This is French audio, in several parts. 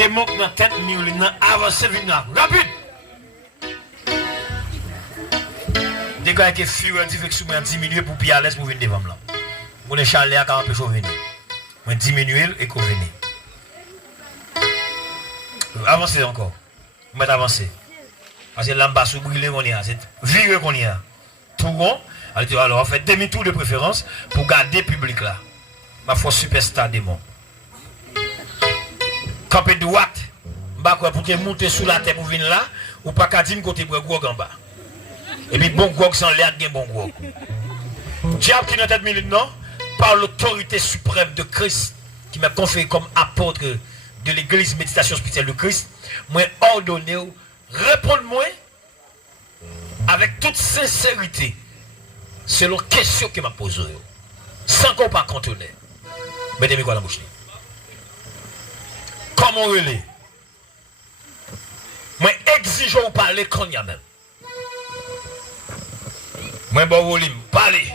Démon dans la tête, mieux avancez vite là. Rapide! Des gars qui furent direction diminuer pour bien à l'aise pour venir devant là. Mon échalet à 40 personnes venir. Moi diminuer et qu'on venir. Avancez encore. Vous avancer. Parce que là-bas, sous brûler, on y a. C'est viré qu'on y a. Tout rond. Alors, on fait demi-tour de préférence pour garder le public là. Ma foi superstar démon. Campé droite. Pour te monter sous la tête pour venir là. Ou pas qu'à dire côté pour gros en bas. Et puis bon gros sans l'air, bien bon gros. Diable qui n'a tête minute non. Par l'autorité suprême de Christ. Qui m'a confié comme apôtre de l'église méditation spirituelle de Christ. Moi ordonné. Répondez-moi avec toute sincérité selon la question que m'a posée. Sans qu'on pas contourner. Mettez-moi quoi dans la bouche. Comment on est? Moi exige ou parler quand il y a même. Moi bon volume, parlez.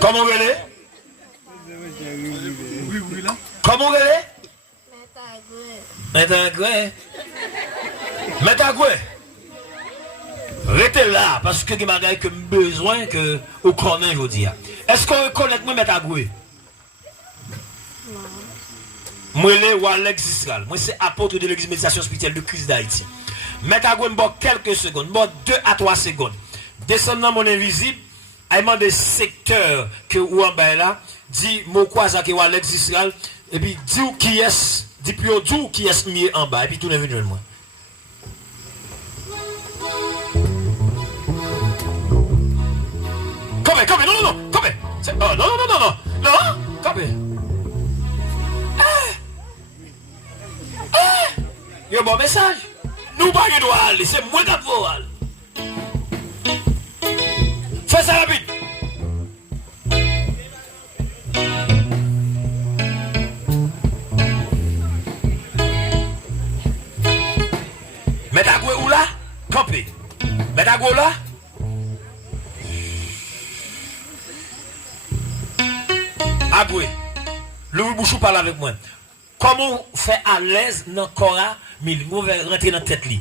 Comment on est? Comment on est? Metagoué. Restez là, parce que je suis besoin que vous connaissez aujourd'hui. Est-ce qu'on reconnaît moi Metagoué? Non. Moi, c'est Alex Israël. Moi, c'est apôtre de l'église méditation spirituelle de Christ d'Haïti. Metagoué, bon quelques secondes, bon 2 à 3 secondes. Descendant dans mon invisible, aimant des secteurs que ou en bas là, dit mon quoi ça que Alex Israël, et puis dit qui est. Dis plus au doux qui est mis en bas et puis tout est venu de moi. Comme, non, comme. Oh, non, comme. Yo, bon message. Nous pas de droit aller, c'est moi qui dois aller. Fais ça rapide. Metagoué ou là? Campé. Metagoué là? Agoué. Louis Bouchou parle avec moi. Comment on fait à l'aise dans le corps, mais on va rentrer dans la tête li?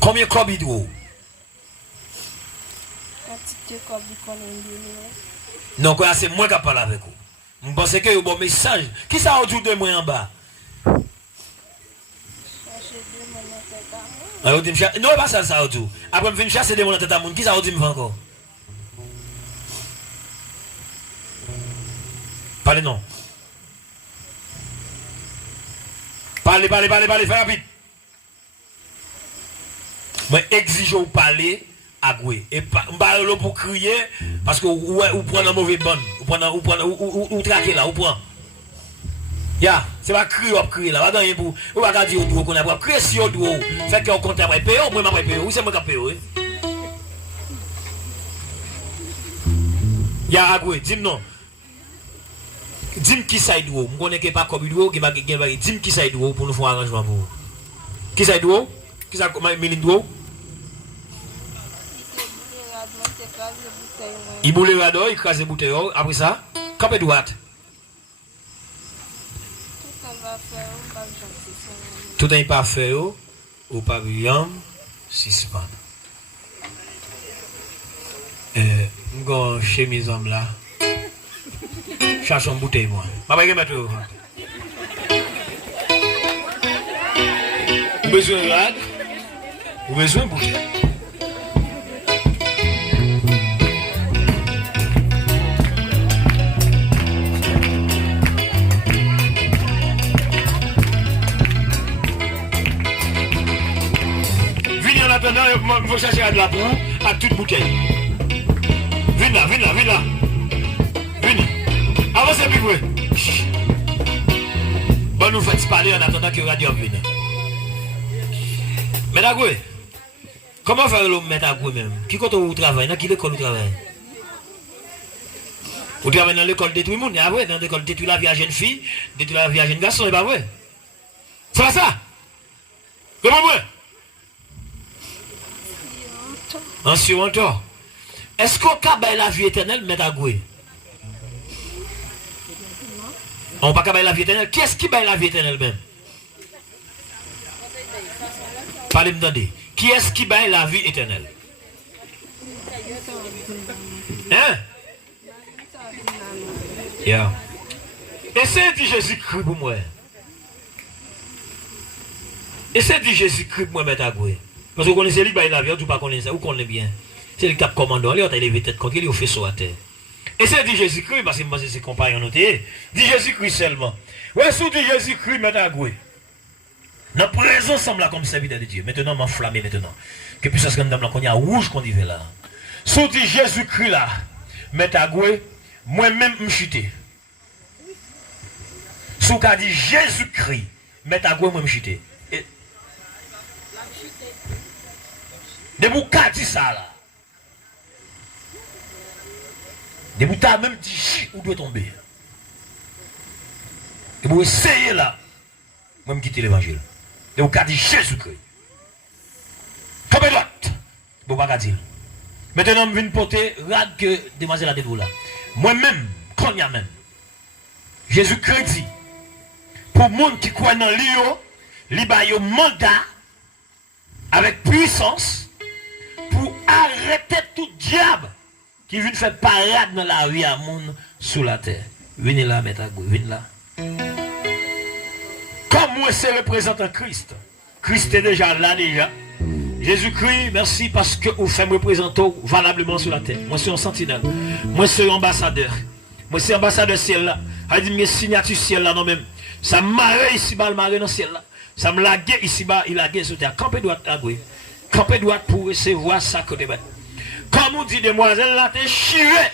Combien de corps il doit? Non, c'est moi qui parle avec vous. Je pense que vous bon message. Qui ça autour de moi en bas? Non, pas ça autour. Après, je viens chasser des gens dans tête à monde. Qui ça autour me encore? Parlez non. Parlez, fais rapide. Moi, exige ou parler à Goué. Et pas pour crier, parce que vous prenez un mauvais bon. Vous traquez là, vous prenez. Ya, c'est pas crier là, pas gagner pour. Ou pas dire au doux qu'on a pas crier si au doux. Fait qu'on compte après payer, moi m'a payer. Oui, c'est moi qui paye. Ya Agoué, dis-moi non. Dis-moi qui ça doux. Je connais pas comme doux, qui va dis-moi qui ça doux pour nous faire un arrangement pour. Qui ça doux? Qui ça Méline doux? Il boule radar, il crase bouteille. Après ça, capé droite. Tout n'est pas fait au pavillon 6 pan. M'gon chemise homme là. Cherche une bouteille moi. Papa qui mettre. Vous besoin de rad? Vous besoin de bouteille? Maintenant, il faut chercher à de la boue à toute bouteille. Viens là. Viens. Avancez plus près. Bon, nous faites parler en attendant que le radio vienne. Metagoué, comment faire le Metagoué même? Qui compte où travaille? Dans quelle école vous travaillez? Vous travaillez dans l'école de tout le monde? Ah ouais, dans l'école de tout la vie à jeune fille, de tout la vie à jeune garçon, c'est pas vrai? C'est ça? Comment En suivant toi. Est-ce qu'on a la vie éternelle, Metagoué? On ne peut pas bailler la vie éternelle. Qui est-ce qui baille la vie éternelle même? Parlez-moi d'entendre. Qui est-ce qui baille la vie éternelle? Hein? Yeah. Essayez de dire Jésus-Christ pour moi. Essayez de dire Jésus-Christ pour moi, mettre à gouer. Parce que vous connaissez lui, la vie, ou pas connaissez ça, vous connaissez bien. C'est le cap commandant, il a levé tête contre lui, il fait ça à terre. Essayez de dire Jésus-Christ, parce que c'est compagnon noté. Dis Jésus-Christ seulement. Ouais, si vous dites Jésus-Christ, mettre à gouer. Dans présence semble comme serviteur de Dieu. Maintenant, m'enflammer maintenant. Que puisse ce qu'on a a rouge qu'on dit là. Si vous dites Jésus-Christ là, mettre à gouer, moi-même me chuter. Si vous dites Jésus-Christ, mettre à gouer, moi me chuter. De vous dit ça là. De vous même dit où doit tomber. Et vous essayez là. Moi me quitter l'évangile. De vous dit Jésus-Christ. Comme droite. Vous pas dire. Maintenant je viens porter rad que demoiselle a de vous là. Moi-même, quand il y a même. Jésus-Christ dit. Pour les gens qui croient dans lui, il y a un mandat avec puissance. Pour arrêter tout diable qui vient faire parade dans la vie à monde sous la terre. Venez là, mettez à gauche, venez là. Comme moi, c'est représentant Christ. Christ est déjà là, déjà. Jésus-Christ, merci parce que vous faites me représenter valablement sur la terre. Moi, je suis un sentinelle. Moi, je suis un ambassadeur. Moi, je suis ambassadeur ciel là. Je dis, mes signatures ciel là, non même. Ça m'arrête ici, bas, le marre dans le ciel là. Ça me lague ici, bas, il lague sur terre. Campé droite à gauche. Campé droite pour recevoir ça côté bas. Comme on dit, demoiselle là, t'es chiré.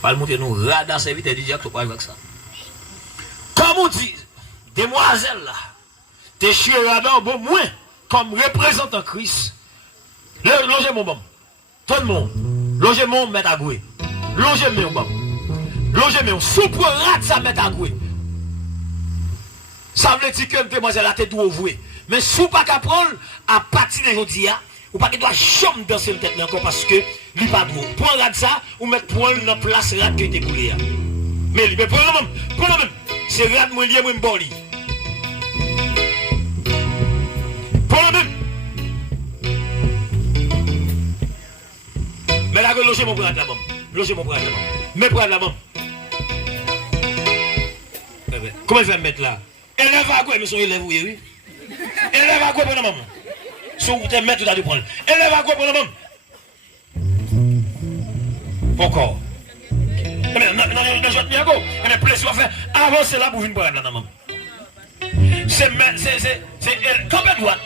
Pas le monter nous radar, c'est vite, dit que tu pas avec ça. Comme on dit, demoiselle là, t'es chiré radar, bon, moi, comme représentant Christ, logez mon bon. Tout le monde, logez mon mettre à gouer. Logez mon bon. Logez mon, sous pour rad ça mettre à gouer. Ça veut dire que demoiselle là, t'es tout ouvert. Mais si vous ne pouvez pas prendre, à partir de aujourd'hui, vous ne pouvez pas chambre dans cette tête encore parce que il n'est pas de vous. Prenez ça, ou mettez dans la place rad qui est coulée. Mais prenez le même. C'est rad moi lié, moi m'boli. Prenez le même. Mais là, logez mon bras de la main. Logez mon bras de la main. Mais bras de la main. Comment il va me mettre là? Élève à quoi, mais son élève, oui. Élève à quoi pour la maman? Si vous te mettez, vous allez prendre. Élève à quoi pour la maman? Encore. Mais plaisir à faire. Avancez là pour venir prendre la maman. C'est quand même droit.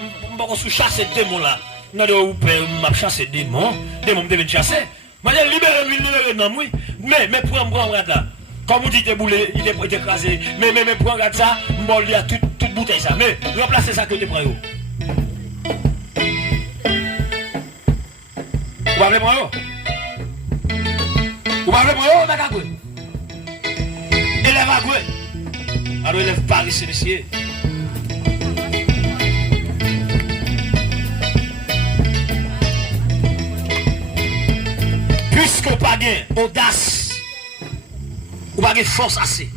Je vais chasser des démons là. Je vais chasser des démons. Des démons deviennent chasser. Je vais libérer non, oui. Mais prends là. Comme vous dites, il est écrasé. Mais prends ça. Je vais toute bouteille ça. Mais remplacez ça que tu prends. Vous parlez moi? Vous parlez moi? Élève à quoi? Alors élève Paris, c'est monsieur. Puisqu'on pas gain audace, ou pas gain force assez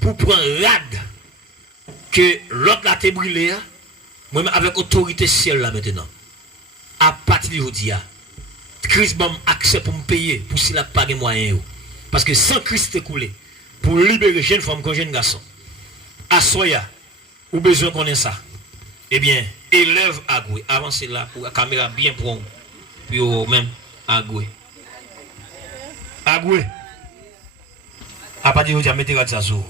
pour prendre rad que l'autre là t'est brûlé, moi avec autorité ciel là maintenant. À partir d'aujourd'hui, Christ va accepter pour me payer pour s'il n'a pas de moyens. Parce que sans Christ coulé, pour libérer jeune femme comme jeune garçon, à soya, ou besoin qu'on ait ça. Eh bien, élève à gouer. Avancez là pour la caméra bien pour puis même à gouer. À gouer. À partir d'aujourd'hui, mettez ça sur.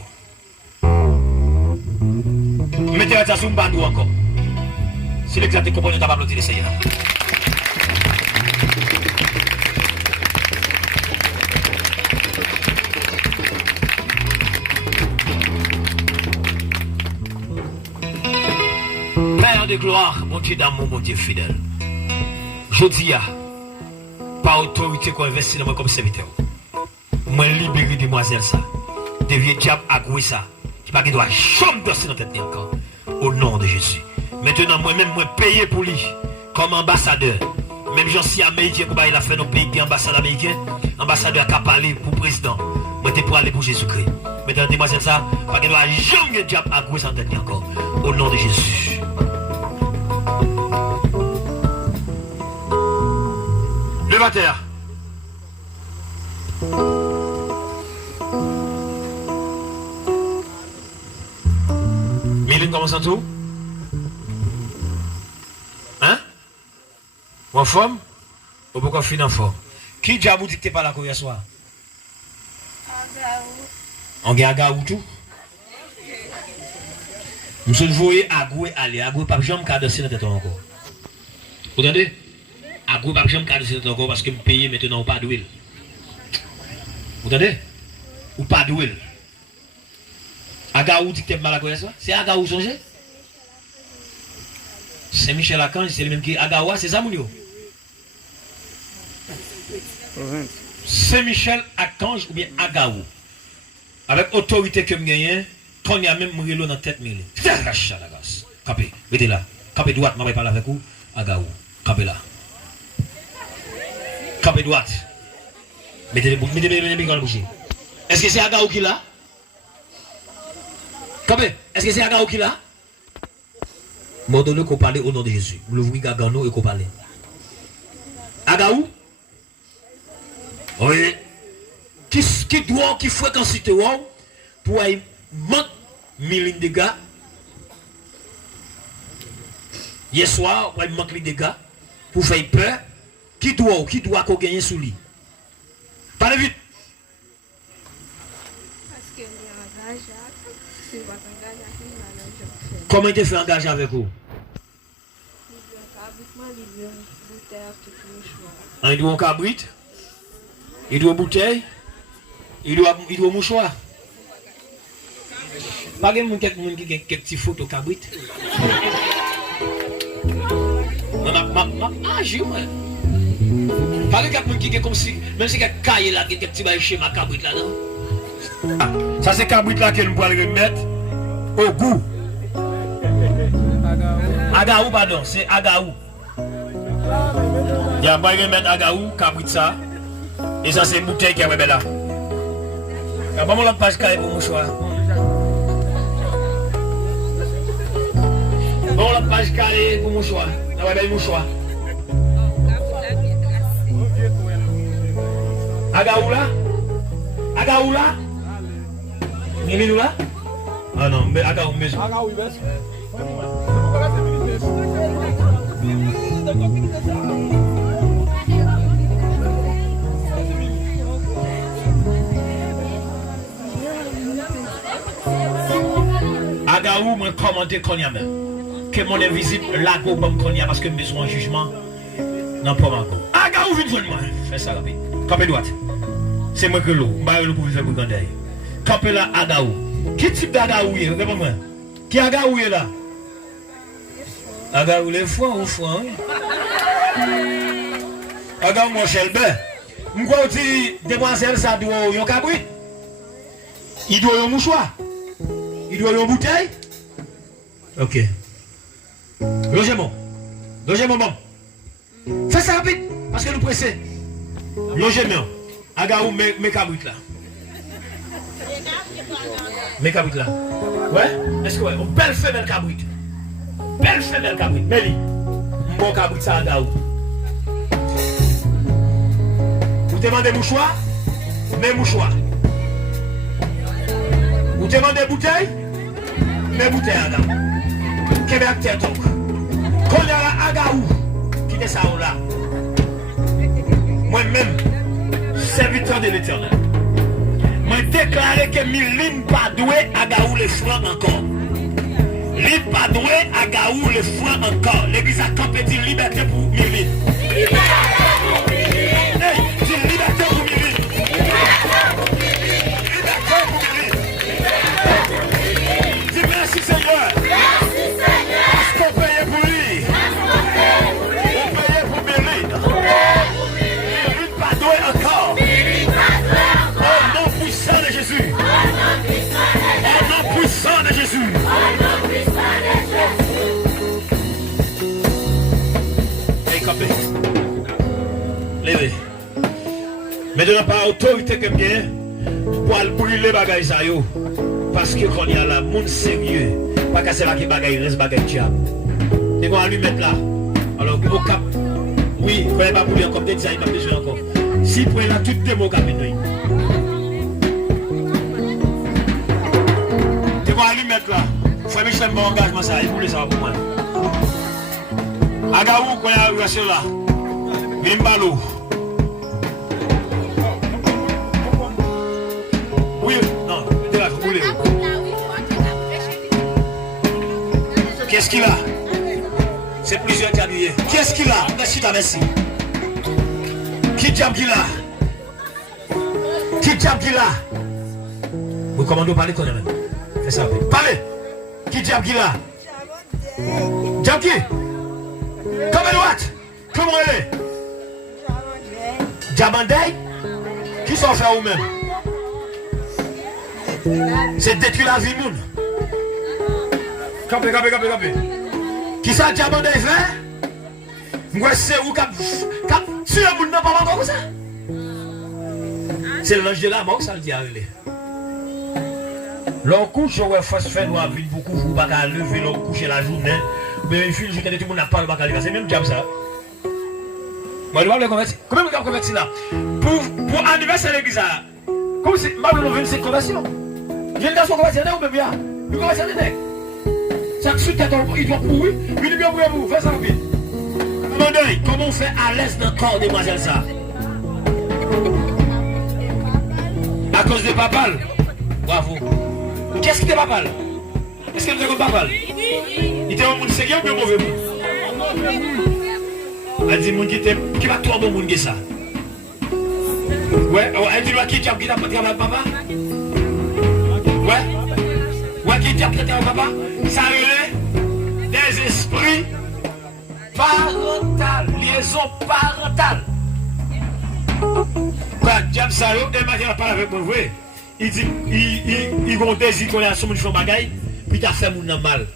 Mettez ça sur le encore. Si l'exact compagnon n'a pas bloqué l'essayer là. Père de gloire, mon Dieu d'amour, mon Dieu fidèle. Je dis, par autorité qu'on investit dans moi comme serviteur. Moi libéré demoiselle ça. Des vieux diables à gouer ça. Qui pas qui doit chambre danser dans tête encore. Au nom de Jésus. Maintenant, moi-même, moi payé pour lui. Comme ambassadeur. Même gens si américain pour il a fait nos pays qui ambassade américain, ambassadeur qui a parlé pour président. Moi t'es pour aller pour Jésus-Christ. Maintenant demoiselle ça, pas qu'il doit jamais diable à gros sans tête encore. Au nom de Jésus. Le terre. Méline commence en tout? Hein? Ou en forme? Ou pourquoi finir en forme? Qui diable dit que t'es pas là hier soir? On gagne Agaou tout? Monsieur le voyez Agou aller. Agou pas jamais qu'à danser dans tête encore. Vous entendez? Agou pas jamais qu'à danser dans encore parce que me payer maintenant ou pas d'huile. Vous entendez? Ou pas d'huile. Agaou dit que t'es mal à hier soir? C'est Agaou songé? Saint-Michel Archange, c'est le même qui Agawa, c'est ça mon yo? Saint-Michel Archange ou bien Agaou. Avec autorité que je gagne, quand il y a même mon dans la tête, capé, mettez là. Capé droite, je vais parler avec vous. Agaou, capé là. Capé droite. Mettez les dans la bouche. Est-ce que c'est Agaou qui là? Capé, est-ce que c'est Agaou qui là? Mordonne qu'on parle au nom de Jésus. Vous l'ouvrez Gagano et qu'on parle. Agaou? Oui. Qui doit, qui fréquente pour aller manque 1000 dégâts. Hier soir, pour aller manque les dégâts. Pour faire peur. Qui doit qu'on gagne sous lui? Parlez vite. Parce que les engagements, comment il te fait engager avec vous? Il doit un cabrit, il doit bouteille, il doit mouchoir. Pas de monde qui a quelques petites photos cabrit. Ah, j'ai moi. Pas de quelqu'un qui est comme si, même si quelqu'un caille là, quelques petits schéma cabrit là, non? Ah, ça c'est cabrit là que nous pouvons remettre au goût. Agaou, pardon, c'est Agaou. Il y a pas remettre Agaou, cabrit ça. Et ça c'est bouteille qui est là. Il y a pas mon page carré pour mouchoir. Bon, la page carré pour mouchoir. On va mouchoir. Agaou là? Agaou là? Nous là? Ah non, mais Agaou, mais. Agaou, il baisse. Agaou, moi, commenter qu'on y a même. Que mon invisible, là, go, bon, qu'on y a parce que besoin de jugement. Non, pas encore. Agaou, vite, moi. Fais ça rapide. Campé droite. C'est moi que l'eau. Bah, le pour faire pour grandir. Campé là, Agaou. Qui type d'Agaou est? Regardez-moi. Qui Agaou est là? Agaou les foins ou foins? Agaou mon chelbe. M'quoi dit demoiselle ça doit un cabri? Il doit un mouchoir? Il doit une bouteille? Ok. Logement. Logement bon. Fais ça rapide parce que nous pressons. Logement. Agaou mes cabri là. Mes cabri là. Ouais? Est-ce que ouais? On belle femelle cabri. Belle femelle cabri. Méli. Bon cabri ça Agaou. Vous demandez mouchoir? Mes mouchoirs. Vous demandez bouteille? Mes bouteilles Agaou. Québec terre donc. Quand il y a la Agaou qui est ça là. Moi-même, serviteur de l'Éternel. Moi déclaré que Miline pas doué Agaou les francs encore. Li pas doué Agaou les francs encore. L'église a campé dit liberté pour Miline. Hey, dit liberté pour Miline. Liberté pour Miline. Dis merci Seigneur. Parce qu'on payait pour lui. On payait pour Miline. Miline pas doué encore. Au nom puissant de Jésus. Au nom puissant de Jésus. Hey, campé. Mais de la part autorité que bien, pour brûler les bagages ça yo. Parce que quand il y a là, monde sérieux, pas qu'à c'est là qui bagaille, reste bagaille diable. Et qu'on va lui mettre là. Alors, au cap, oui, il ne pas bouler comme des designs, il besoin encore. Si vous prenez là, toutes les mots cap, et qu'on va lui mettre là. Frère Michel, mon engagement, ça, il voulait ça pour moi. Agaou, quand il y a eu là, Bimbalo. Oui, non, c'est là, vous voulez. Qu'est-ce qu'il a? C'est plusieurs qui habillés. Qu'est-ce qu'il a? Merci, merci. Qui diable qu'il a? Qui diable qu'il a? Vous commandez parler quand même. Fais ça. Parlez. Qui diable qu'il a? Diable qui? Comment elle est? Comment elle est? Diamandei? Qui sont fait vous-même? C'est détruire la vie moun. Capé. Qui ça Diamandei fait? Moi c'est où cap tu es moun nan pas encore comme ça. C'est l'ange de la mort ça le dit à relé. L'on couche ouais face fait nous vite beaucoup vous pas qu'à lever l'on coucher la journée mais il faut que tout le monde n'a pas le bac à lever c'est même diable ça. Moi je vais le convertir. Comment vous convertir là? Pour anniversaire de l'église là. Comme si ma blonde 25 conversion. J'ai une garçon convertir ou bien nous convertir des nègres. Chaque suite il doit pourrir, il bien pour vous, fais ça vite. Demandez comment on fait à l'aise dans le corps demoiselle ça? À cause de papal. Bravo. Qu'est-ce qui est papal? Est-ce que vous êtes comme papal? Il était un monde sérieux ou bien mauvais monde? Elle dit monde qui va trop bon monde que ça. Ouais, elle dit qui t'a pris avec papa? Ouais, qui t'a pris avec papa? Ça relève des esprits parentaux, liaison parentale. Quoi, diable ça yo, et maintenant parle avec moi, oui. Il dit, il a un désir qu'on a sur mon bagaille, puis il a fait mon mal.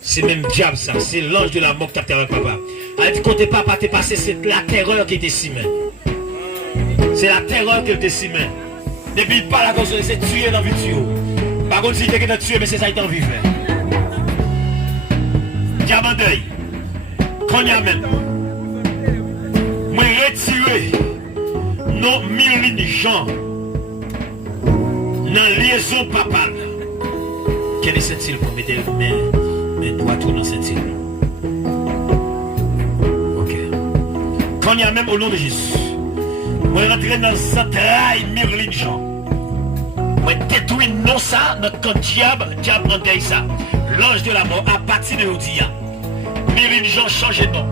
C'est même diable ça, c'est l'ange de la mort qui a fait avec papa. Elle dit, côté papa t'es passé, c'est la terreur qui était si main. C'est la terreur qui était si main. Depuis il parle à cause de c'est tué dans la vie. Par contre, si il était tué, mais c'est ça, il t'en vivait. Diamandei, quand il y a même, moi retiré nos mille gens dans liaison papale. Quel est cette-il pour mettre mes doigts tout dans cette-il? Ok. Quand il y a même au nom de Jésus, moi rentrer dans cette raille Merlin Jean. Moi détruire non ça, notre diable en ça. L'ange de la mort à partir de aujourd'hui. Merlin Jean change de nom.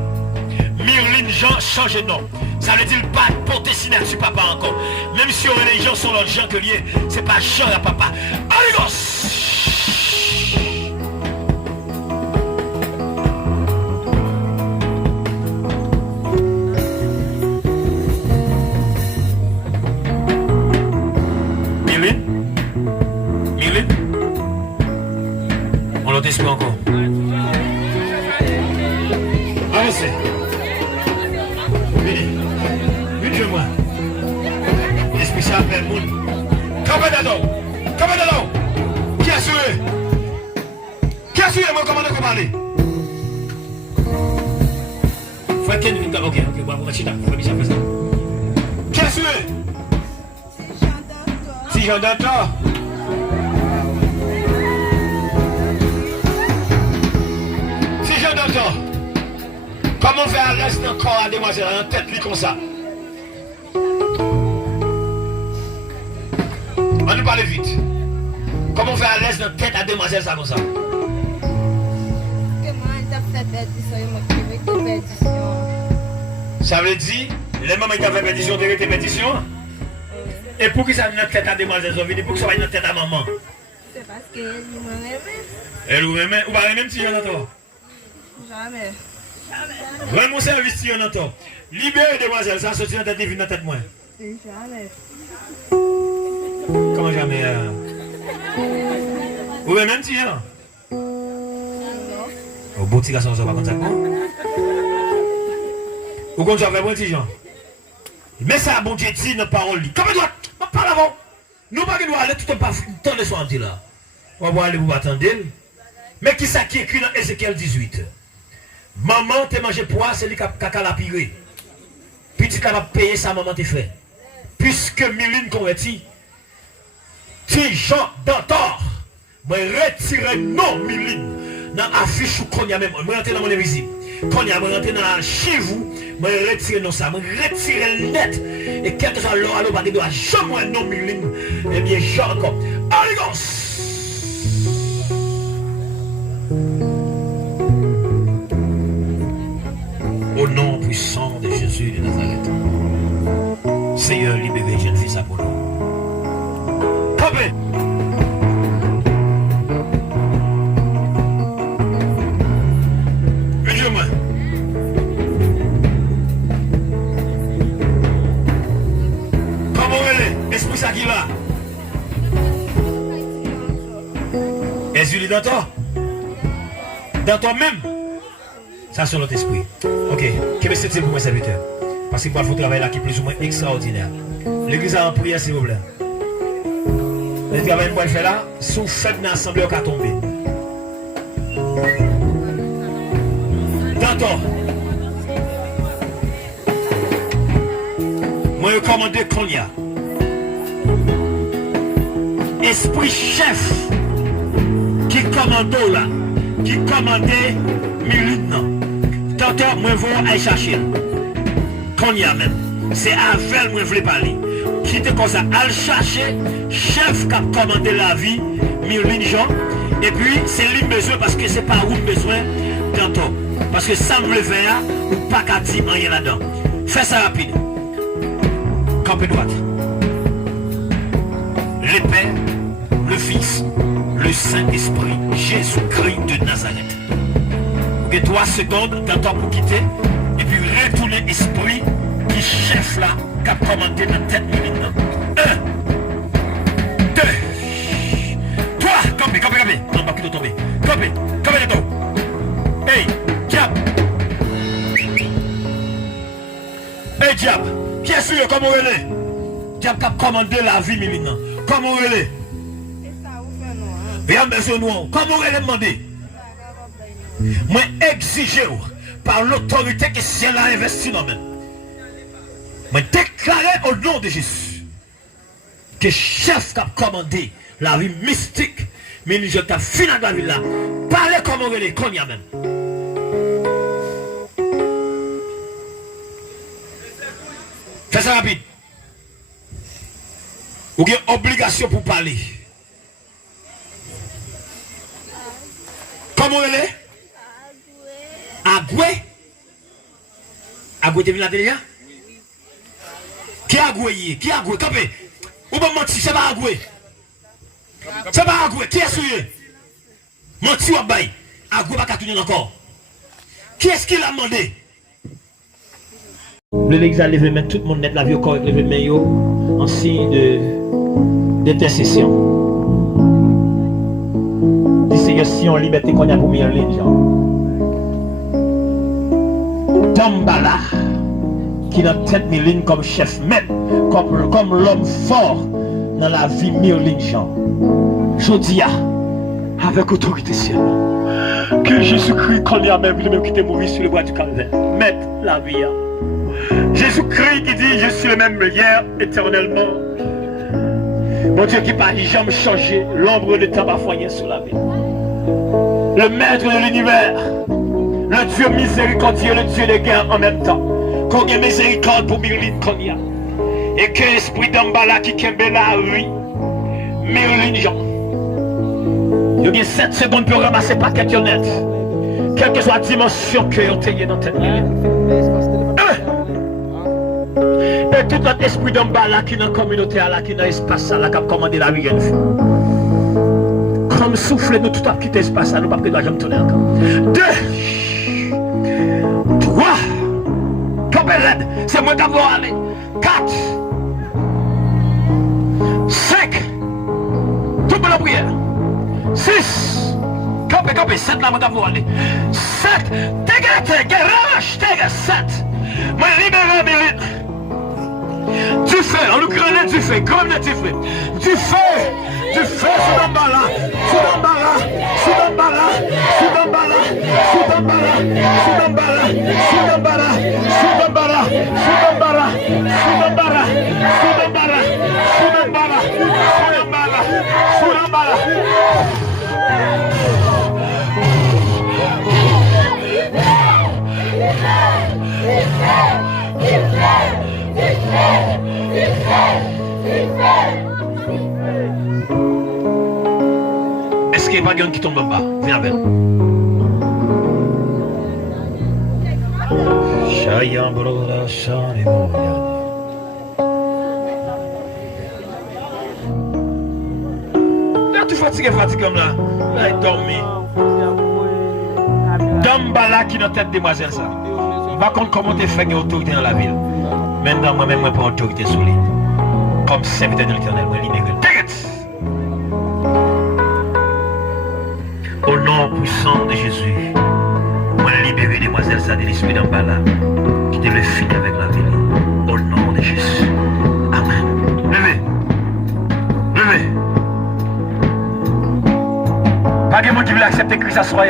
Merlin Jean change de nom. Ça veut dire pas porter signature papa encore. Même si les gens sont l'autre gens que lié, c'est pas Jean à papa. Allez, on l'autre esprit encore. Avancez. Venez, je moi. L'esprit s'appelle Moun. Commandant. Qui a sué? Moi, commandant, comment aller? Frère Ken, ok, bon, Machita, frère Michel, fais ça. Qui a sué? Si j'en entends. Comment faire à l'aise dans le corps à demoiselle en tête lui comme ça? On nous parle vite. Comment faire à l'aise dans la tête à demoiselle ça comme ça? Ça veut dire, les mamans qui ont fait pétition, tu as fait pétition? Et pour qui ça dans la tête à demoiselle? Pour que ça va dans la tête à maman? C'est parce qu'elle m'aimait. Elle vous aimait? Ou pas même si j'en entends? Jamais. Ouais, mon service, si on entend. Libérez demoiselle, ça sortit dans la tête et vient dans la tête moi. Jamais. Comment jamais? Ou même si j'en? Au beau petit garçon, ça va comme ça. Ou comme ça fait bon petit gens? Mais ça, bon Dieu dit dans la parole. Comme il doit, pas avant. Nous pas nous aller tout le temps de soir là. On va aller vous attendre. Mais qui ça qui écrit dans Ézéchiel 18? Maman te mangé poids, c'est lui qui a la pire. Petit là va payer ça, maman te fait. Puisque Miline converti, ti Jean d'Antor, moi retire non Miline dans l'affiche ou qu'on y a même. Moi rentre dans mon invisible. Quand il y a rentré dans l'archive, moi retire non ça, moi retire net. Et quel que soit l'or, alors pas de doigt, jamais non Miline. Eh bien, Jean encore. Holy Ghost! Au nom puissant de Jésus de Nazareth. Seigneur, libérez jeune fille pour nous. Campez! Venez-moi. Comment elle est? Esprit ça qui va? Est-ce dans toi? Dans toi-même? Ça c'est notre esprit. Ok, quel est ce pour moi serviteur? Parce qu'il faut travailler là qui est plus ou moins extraordinaire. L'église a en prière s'il vous plaît. Le travail qu'on fait là, sous faible dans l'assemblée qui a tombé. D'accord. Moi je commande qu'on y a. Esprit chef qui commande là, qui commandait Miline. Tantôt, moi, je vais aller chercher. Quand il y a même. C'est avec moi, je voulais parler. Qui était comme ça, aller chercher, chef qui a commandé la vie, Miline Jean. Et puis, c'est lui besoin parce que c'est pas où besoin tantôt. Parce que ça me le faire, ou pas qu'à dire rien là-dedans. Fais ça rapide. Campé droite. Le Père, le Fils, le Saint-Esprit, Jésus-Christ de Nazareth. 3 secondes d'attente pour quitter et puis retourner esprit qui chef là qui a commandé dans tête Miline. 1, 2, 3, campé. Non, pas qu'il tomber. Campé de dos. Hey, diable. Hey, diable. Qui est sûr comment elle est? Diable qui a commandé la vie Miline. Comment elle est? Viens besoin nous. Comment elle est demandé? Moi exige par l'autorité que ciel a investi dans moi. Moi déclarer au nom de Jésus que chef qui a commandé la vie mystique, mais je t'ai fini dans la vie là. Parlez comme on est, qu'on y a même. Fais ça rapide. Vous avez une obligation pour parler. Comment elle est? Agoué? Agoué, t'es venu là déjà? Qui a agoué? Qui a agoué? Campé. Ou pas menti, c'est pas agoué. C'est pas agoué. Qui est souillé? Menti ou abaye? Agoué pas qu'à tourner encore. Qui est-ce qui l'a demandé? L'église a levé mettre tout le monde net la vie au corps, levé main en signe d'intercession. Dis Seigneur, si on liberté qu'on a pour mieux les gens. Dambala, qui dans tête Miline comme chef maître, comme l'homme fort dans la vie Miline Jean. Je dis avec autorité ciel, que Jésus-Christ, quand il a même qui était mort sur le bois du calvaire, maître la vie. Jésus-Christ qui dit, je suis le même hier, éternellement. Mon Dieu qui n'a jamais changé, l'ombre de tabac foyer sur la vie. Le maître de l'univers. Le Dieu miséricordieux, le Dieu de guerre en même temps. Qu'on ait miséricorde pour Miline Konya. Et que l'esprit d'Ambala qui kembe la oui. Miline Jean. Il y a 7 secondes pour ramasser paquet net. Quelle que soit la dimension que vous avez dans tête. Et tout notre esprit d'Ambala qui est dans la communauté, qui est dans l'espace, qui a commandé la vie. Comme souffle, nous tout à quitter l'espace, nous ne pouvons pas jamais tourner encore. 2, 3, c'est moi qui vais aller. 4, 5, tout le monde prière. 6, campé, 7 là, moi qui vais aller. 7, dégage, 7, moi libéré Miline. feu, on nous grenade du feu, grenade du feu. Du feu sous l'emballas, sous l'emballas, sous l'emballas, sous l'emballas, sous l'emballas, sous l'emballas, sous l'emballas, sous l'emballas, sous l'emballas, sous l'emballas, sous l'emballas, sous l'emballas, sous l'emballas, sous Est-ce qu'il n'y a pas quelqu'un qui tombe en bas? Viens avec. Là, tu fatigué comme là. Là, il dormi. Dambala qui est dans la tête demoiselle ça. Par contre, comment tu fais autorité dans la ville? Maintenant, moi-même, je prends autorité sur lui. Comme serviteur de l'Éternel, moi, libéré. Au nom puissant de Jésus, moi, libéré demoiselle ça de l'esprit d'Ambala, qui devait finir avec la ville. Au nom de Jésus. Amen. Levez. Levez. Pas de monde qui veut accepter Christ à soi.